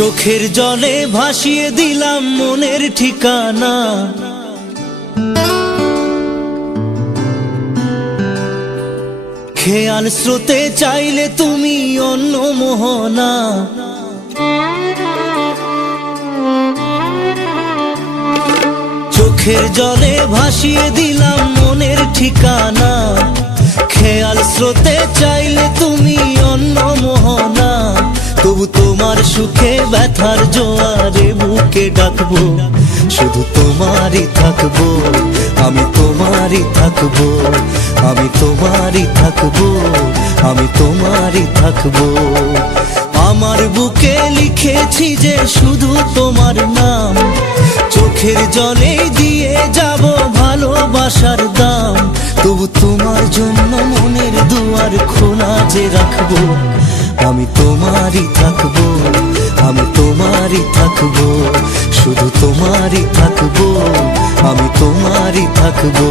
চোখের জলে ভাসিয়ে দিলাম মনের ঠিকানা। খেয়াল স্রোতে চাইলে তুমি অন্য মোহনা। চোখের জলে ভাসিয়ে দিলাম মনের ঠিকানা। খেয়াল স্রোতে চাইলে তুমি অন্য মোহনা। তবু তোমার সুখে ব্যথার জোয়ারে বুকে ডাকবো, শুধু তোমারই থাকবো, আমি তোমারই থাকবো, আমি তোমারই থাকবো, আমি তোমারই থাকবো। আমার বুকে লিখেছি যে শুধু তোমার নাম, চোখের জলে দিয়ে যাব ভালোবাসার দাম। তবু তোমার জন্য মনের দুয়ার খোলা যে রাখবো, আমি তোমারই থাকবো, আমি তোমারই থাকবো, শুধু তোমারই থাকবো, আমি তোমারই থাকবো।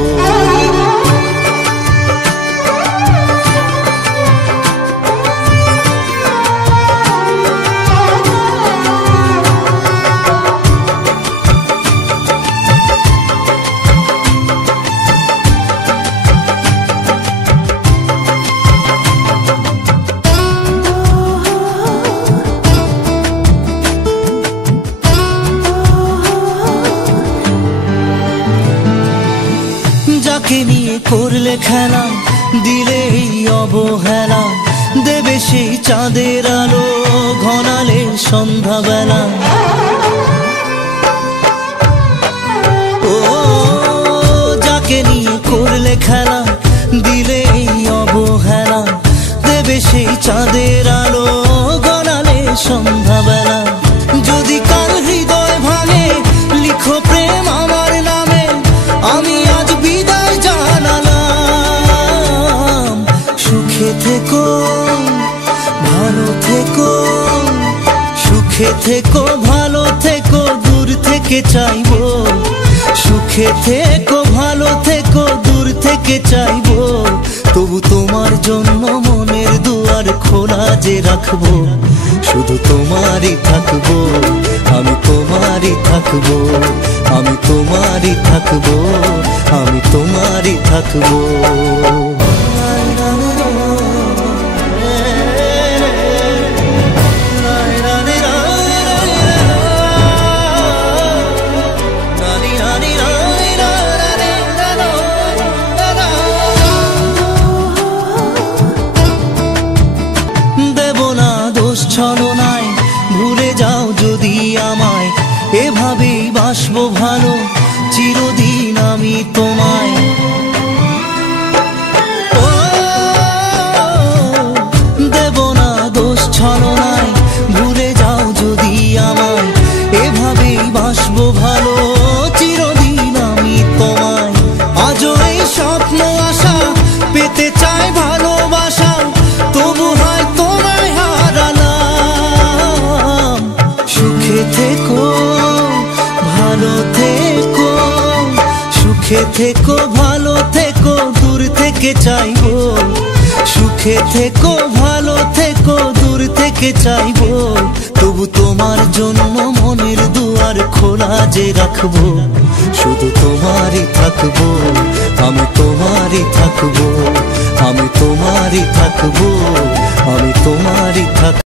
যাকে নিয়ে করলে খেলা, দিলে অবহেলা, দেবে সেই চাঁদের আলো ঘনালে সন্ধ্যাবেলা। ও যাকে নিয়ে করলে খেলা, দিলে অবহেলা, দেবে সেই চাঁদের আলো ঘনালে সন্ধ্যাবেলা। যদি কাল হৃদয় ভাঙে লিখো প্রেম আমার নামে, আমি আজ বিদায় জানালাম। সুখে থেকো ভালো থেকো, সুখে থেকো ভালো থেকো, দূর থেকে চাইবো। সুখে থেকো ভালো থেকো, দূর থেকে চাইবো। তবু তোমার জন্য মনের দুয়ার খোলা যে রাখবো, শুধু তোমারই থাকবো, আমি তোমারই থাকবো, আমি তোমারই থাকবো, আমি তোমারই থাকবো। ছলনায় ভুলে যাও যদি আমায়, এভাবেই বাসবো ভালো চিরদিন আমি তোমায়। ও দেব না দোষ ছলনায়, ভুলে যাও যদি আমায়, এভাবেই বাসবো ভালো চিরদিন আমি তোমায়। আজও এই স্বপ্ন আশা পেতে চাই ভালোবাসা, তবু হয় তোমায় হারালাম। সুখে থেকো ভালো থেকো, সুখে থেকো ভালো থেকো, দূর থেকে চাইবো। সুখে থেকো ভালো থেকো, দূর থেকে চাইবো। তবু তোমার জন্য মনের দুয়ার খোলা যে রাখবো, শুধু তোমারই থাকবো, আমি তোমারই থাকবো, আমি তোমারই থাকবো, আমি তোমারই থাকবো।